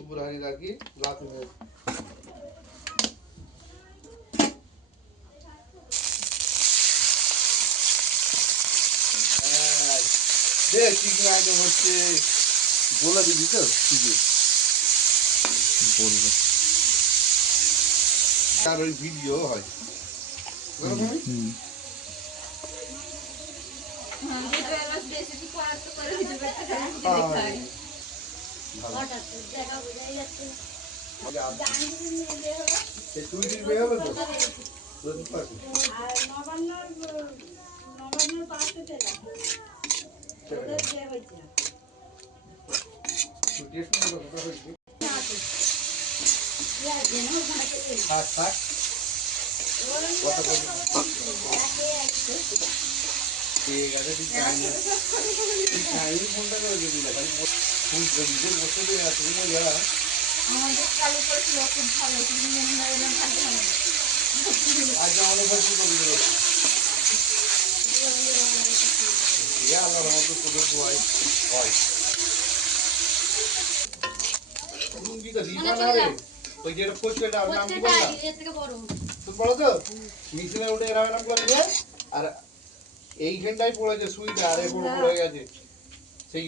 বুড়ানি রাখি রাত হয়ে চিকেন আইটেম হচ্ছে বলে দিবি তো ঠিকই বলবো আর ওই ভিডিও হয় ঠিক আছে ঠিক টাইম ফোনটা করে দিবি না খালি বসে দিয়ে আছে আমাদের চালু করেছিল খুব ভালো আজ আমাদের ঘর কি করবি আল্লাহর রহমতে তোদের দোয়াই হয় ওই যেটা ফুচকাটা নাম কি বললাম তুই বলো তো মিশনে উঠে এরাম করবে আর এইখানটাই পড়েছে সুইটা আর এখন পড়ে গেছে সেই